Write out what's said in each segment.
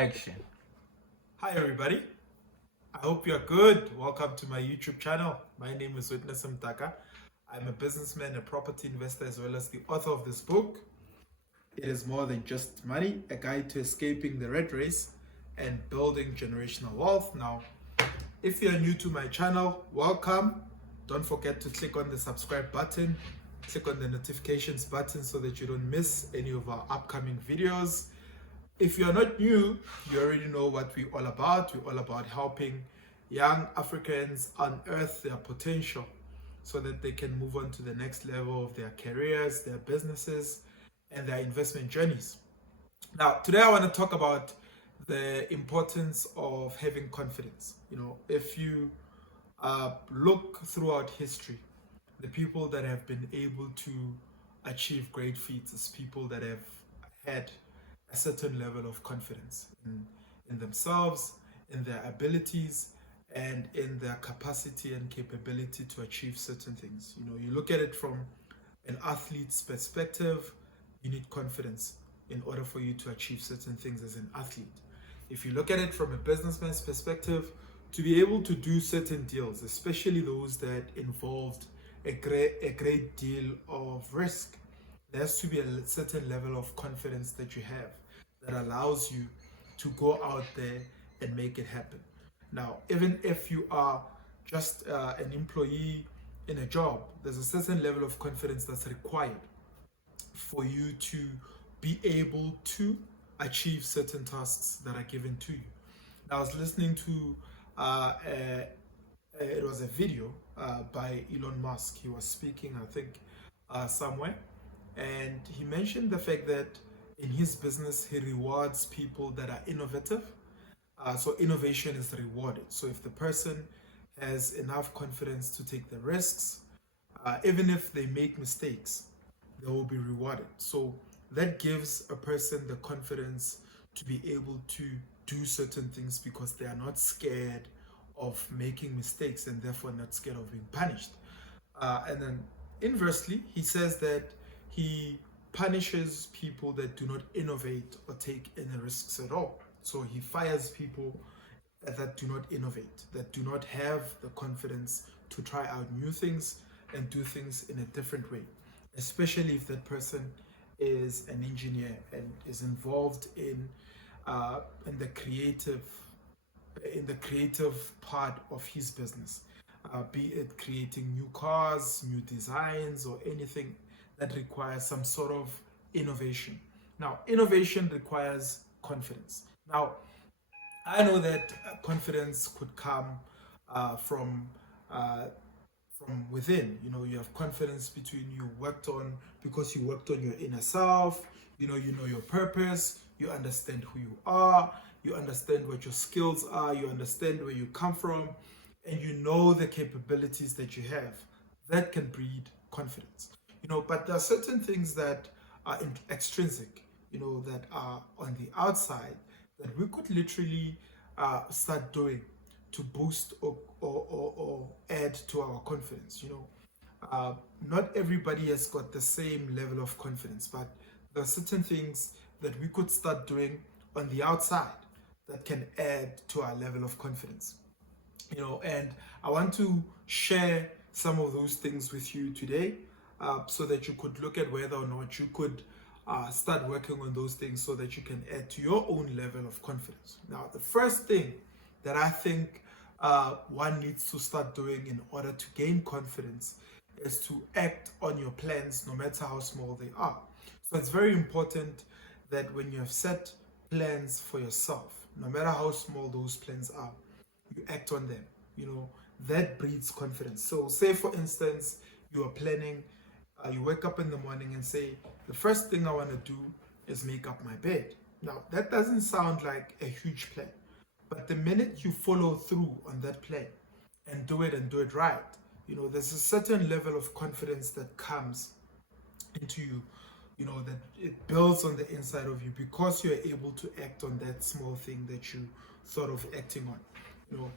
Action. Hi everybody, I hope you're good. Welcome to my YouTube channel. My name is Witness Mtaka. I'm a businessman, a property investor, as well as the author of this book. It is more than just money, a guide to escaping the red race and building generational wealth. Now, if you're new to my channel, welcome. Don't forget to click on the subscribe button, click on the notifications button so that you don't miss any of our upcoming videos. If you're not new, you already know what we're all about. We're all about helping young Africans unearth their potential so that they can move on to the next level of their careers, their businesses, and their investment journeys. Now, today I want to talk about the importance of having confidence. If you look throughout history, the people that have been able to achieve great feats is people that have had a certain level of confidence in themselves, in their abilities, and in their capacity and capability to achieve certain things. You look at it from an athlete's perspective, you need confidence in order for you to achieve certain things as an athlete. If you look at it from a businessman's perspective, to be able to do certain deals, especially those that involved a great deal of risk, there has to be a certain level of confidence that you have that allows you to go out there and make it happen. Now, even if you are just an employee in a job, there's a certain level of confidence that's required for you to be able to achieve certain tasks that are given to you. Now, I was listening to it was a video by Elon Musk. He was speaking, I think, somewhere, and he mentioned the fact that in his business he rewards people that are innovative. So innovation is rewarded. So if the person has enough confidence to take the risks, even if they make mistakes, they will be rewarded. So that gives a person the confidence to be able to do certain things because they are not scared of making mistakes and therefore not scared of being punished. And then inversely, he says that he punishes people that do not innovate or take any risks at all. So he fires people that do not innovate, that do not have the confidence to try out new things and do things in a different way, especially if that person is an engineer and is involved in the creative part of his business, be it creating new cars, new designs, or anything that requires some sort of innovation. Now, innovation requires confidence. Now, I know that confidence could come from within. You have confidence between you worked on because you worked on your inner self. You know your purpose. You understand who you are. You understand what your skills are. You understand where you come from, and you know the capabilities that you have. That can breed confidence. But there are certain things that are extrinsic. That are on the outside that we could literally start doing to boost or add to our confidence. Not everybody has got the same level of confidence, but there are certain things that we could start doing on the outside that can add to our level of confidence. And I want to share some of those things with you today, so that you could look at whether or not you could start working on those things so that you can add to your own level of confidence. Now, the first thing that I think one needs to start doing in order to gain confidence is to act on your plans, no matter how small they are. So it's very important that when you have set plans for yourself, no matter how small those plans are, you act on them. That breeds confidence. So say for instance, you are planning, you wake up in the morning and say, the first thing I want to do is make up my bed. Now, that doesn't sound like a huge plan, but the minute you follow through on that plan and do it right, there's a certain level of confidence that comes into you, that it builds on the inside of you because you're able to act on that small thing that you thought of acting on.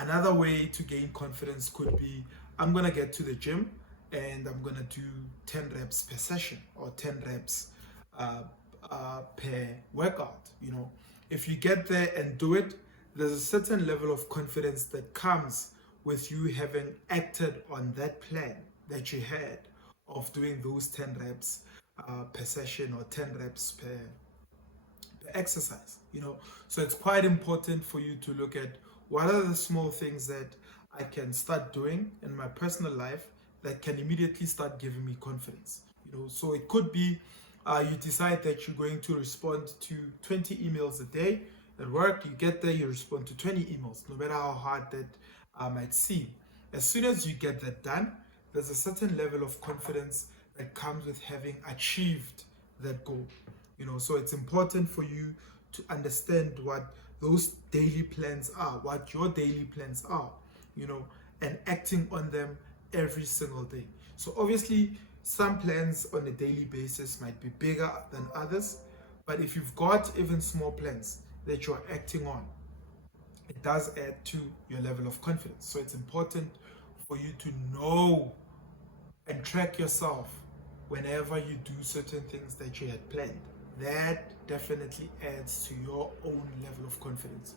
Another way to gain confidence could be, I'm gonna get to the gym and I'm gonna do 10 reps per session or 10 reps per workout. If you get there and do it, there's a certain level of confidence that comes with you having acted on that plan that you had of doing those 10 reps per session, or 10 reps per exercise. So it's quite important for you to look at what are the small things that I can start doing in my personal life that can immediately start giving me confidence. So it could be you decide that you're going to respond to 20 emails a day at work. You get there, you respond to 20 emails, no matter how hard that might seem. As soon as you get that done, there's a certain level of confidence that comes with having achieved that goal. So it's important for you to understand what those daily plans are, what your daily plans are, and acting on them every single day. So obviously, some plans on a daily basis might be bigger than others, but if you've got even small plans that you're acting on, it does add to your level of confidence. So it's important for you to know and track yourself whenever you do certain things that you had planned. That definitely adds to your own level of confidence.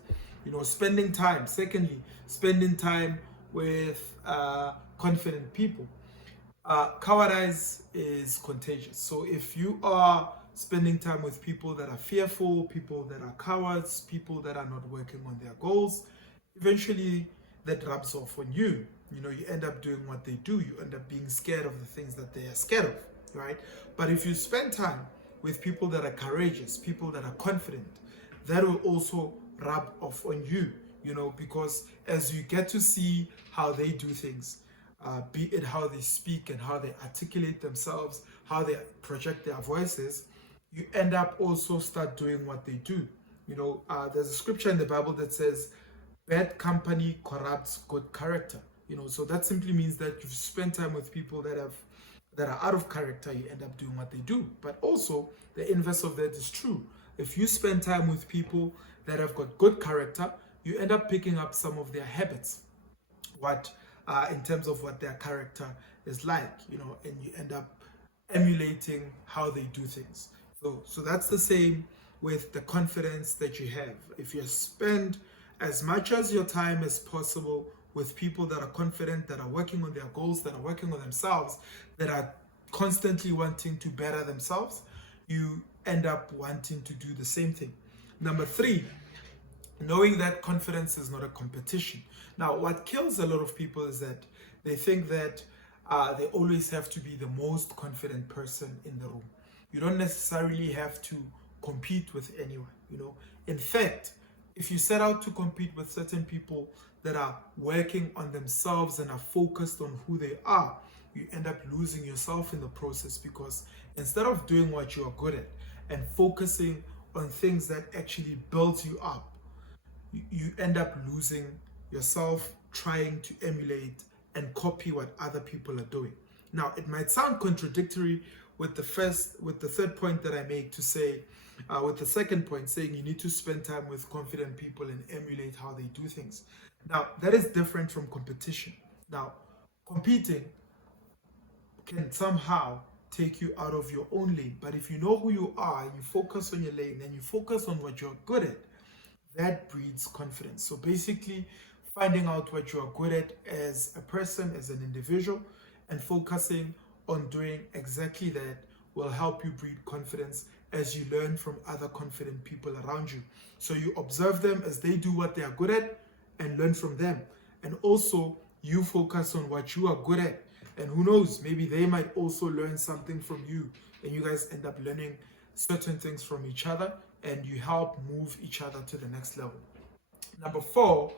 Spending time. Secondly, spending time with confident people. Cowardice is contagious. So if you are spending time with people that are fearful, people that are cowards, people that are not working on their goals, eventually that rubs off on you. You end up doing what they do. You end up being scared of the things that they are scared of, right? But if you spend time with people that are courageous, people that are confident, that will also rub off on you, because as you get to see how they do things, be it how they speak and how they articulate themselves, how they project their voices, you end up also start doing what they do. There's a scripture in the Bible that says, bad company corrupts good character. So that simply means that you've spent time with people that are out of character, you end up doing what they do. But also, the inverse of that is true. If you spend time with people that have got good character, you end up picking up some of their habits, in terms of what their character is like, and you end up emulating how they do things. So that's the same with the confidence that you have. If you spend as much as your time as possible with people that are confident, that are working on their goals, that are working on themselves, that are constantly wanting to better themselves, you end up wanting to do the same thing. Number 3, knowing that confidence is not a competition. Now, what kills a lot of people is that they think that they always have to be the most confident person in the room. You don't necessarily have to compete with anyone. In fact, if you set out to compete with certain people that are working on themselves and are focused on who they are, you end up losing yourself in the process, because instead of doing what you are good at and focusing on things that actually build you up, you end up losing yourself trying to emulate and copy what other people are doing. Now, it might sound contradictory with the third point that I make, to say, with the second point saying you need to spend time with confident people and emulate how they do things. Now, that is different from competition. Now, competing can somehow take you out of your own lane, but if you know who you are, you focus on your lane and you focus on what you're good at, that breeds confidence. So basically, finding out what you are good at as a person, as an individual, and focusing on doing exactly that will help you breed confidence as you learn from other confident people around you. So you observe them as they do what they are good at and learn from them. And also, you focus on what you are good at. And who knows, maybe they might also learn something from you, and you guys end up learning certain things from each other, and you help move each other to the next level. Number 4,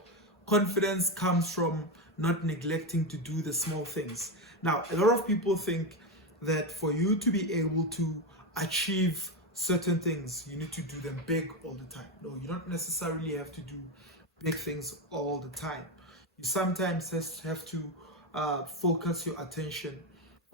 confidence comes from not neglecting to do the small things. Now, a lot of people think that for you to be able to achieve certain things, you need to do them big all the time. No, you don't necessarily have to do big things all the time. You sometimes have to focus your attention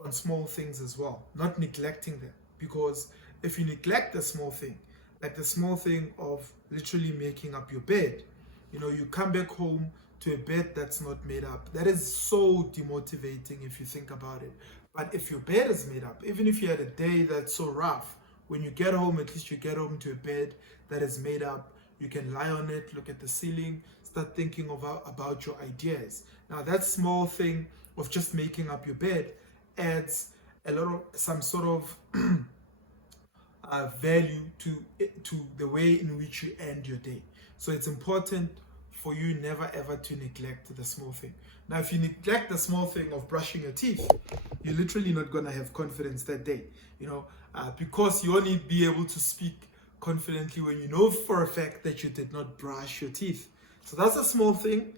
on small things as well, not neglecting them. Because if you neglect the small thing, like the small thing of literally making up your bed, you come back home to a bed that's not made up. That is so demotivating if you think about it. But if your bed is made up, even if you had a day that's so rough, when you get home, at least you get home to a bed that is made up, You can lie on it, look at the ceiling, start thinking about your ideas. Now that small thing of just making up your bed adds a lot of some sort of value to the way in which you end your day. So it's important for you never ever to neglect the small thing. Now, if you neglect the small thing of brushing your teeth, you're literally not gonna have confidence that day. Because you only be able to speak confidently when you know for a fact that you did not brush your teeth. So that's a small thing.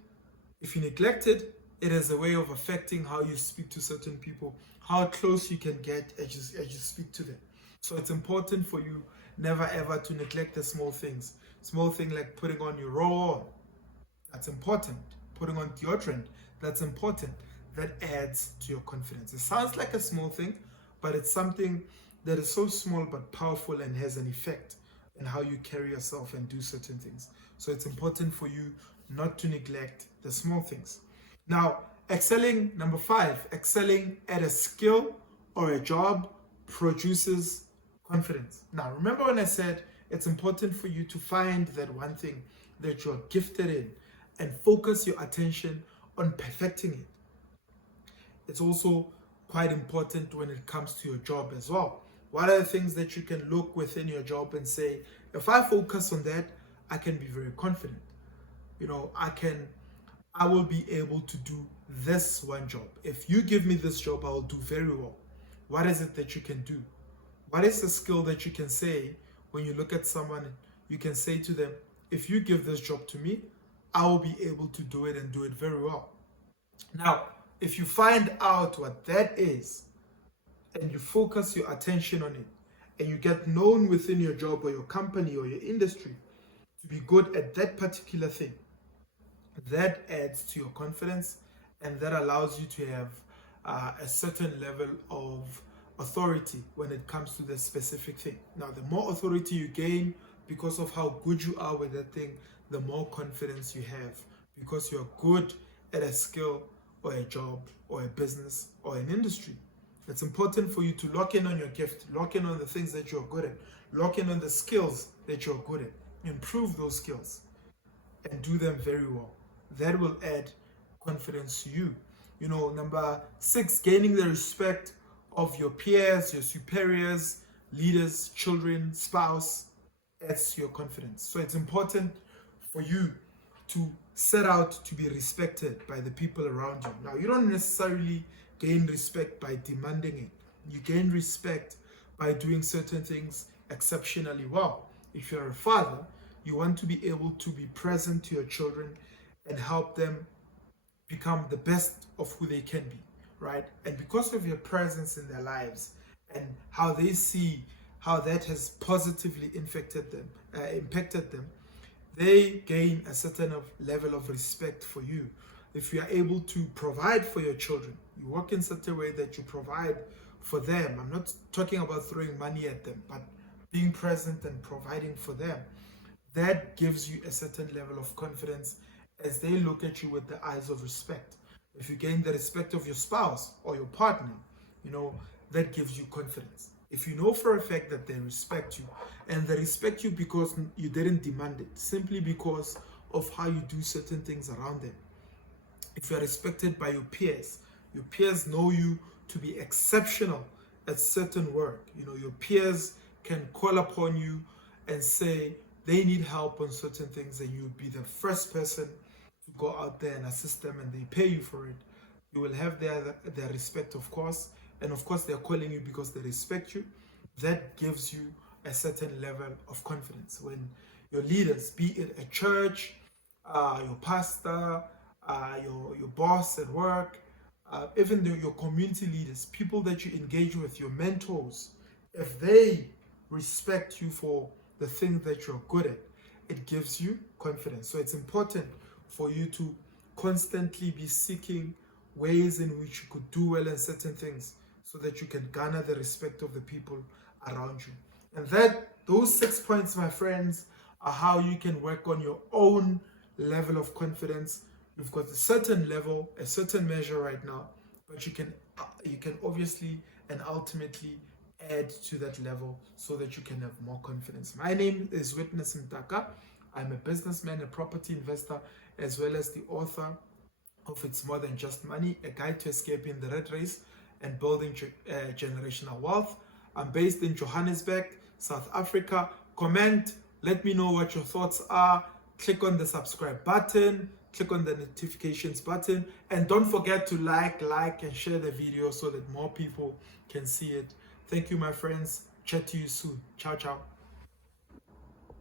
If you neglect it, it is a way of affecting how you speak to certain people, how close you can get as you speak to them. So it's important for you never ever to neglect the small things. Small thing like putting on your roll, that's important. Putting on deodorant, that's important. That adds to your confidence. It sounds like a small thing, but it's something that is so small but powerful and has an effect in how you carry yourself and do certain things. So it's important for you not to neglect the small things. Now, excelling, number 5, excelling at a skill or a job produces confidence. Now, remember when I said it's important for you to find that one thing that you're gifted in and focus your attention on perfecting it. It's also quite important when it comes to your job as well. What are the things that you can look within your job and say, if I focus on that, I can be very confident. I will be able to do this one job. If you give me this job, I will do very well. What is it that you can do? What is the skill that you can say when you look at someone, you can say to them, if you give this job to me, I will be able to do it and do it very well. Now, if you find out what that is and you focus your attention on it and you get known within your job or your company or your industry to be good at that particular thing, that adds to your confidence and that allows you to have a certain level of authority when it comes to the specific thing. Now, the more authority you gain because of how good you are with that thing, the more confidence you have because you're good at a skill or a job or a business or an industry. It's important for you to lock in on your gift, lock in on the things that you're good at, lock in on the skills that you're good at, improve those skills and do them very well. That will add confidence to you. Number 6, gaining the respect of your peers, your superiors, leaders, children, spouse, adds to your confidence. So it's important for you to set out to be respected by the people around you. Now, you don't necessarily gain respect by demanding it. You gain respect by doing certain things exceptionally well. If you're a father, you want to be able to be present to your children and help them become the best of who they can be, right? And because of your presence in their lives and how they see how that has positively impacted them, they gain a certain level of respect for you. If you are able to provide for your children, you work in such a way that you provide for them. I'm not talking about throwing money at them, but being present and providing for them. That gives you a certain level of confidence as they look at you with the eyes of respect. If you gain the respect of your spouse or your partner, that gives you confidence. If you know for a fact that they respect you, and they respect you because you didn't demand it, simply because of how you do certain things around them. If you are respected by your peers know you to be exceptional at certain work. Your peers can call upon you and say they need help on certain things, and you'll be the first person to go out there and assist them, and they pay you for it. You will have their respect, of course, and of course they're calling you because they respect you. That gives you a certain level of confidence. When your leaders, be it a church, your pastor, your boss at work, even your community leaders, people that you engage with, your mentors, if they respect you for the thing that you're good at, it gives you confidence. So it's important for you to constantly be seeking ways in which you could do well in certain things so that you can garner the respect of the people around you. And those 6 points, my friends, are how you can work on your own level of confidence. You've got a certain level, a certain measure right now, but you can obviously and ultimately add to that level so that you can have more confidence. My name is Witness Mtaka. I'm a businessman, a property investor, as well as the author of It's More Than Just Money, a guide to escaping the rat race and building generational wealth. I'm based in Johannesburg, South Africa. Comment, let me know what your thoughts are. Click on the subscribe button, click on the notifications button, and don't forget to like and share the video so that more people can see it. Thank you, my friends. Chat to you soon. Ciao, ciao.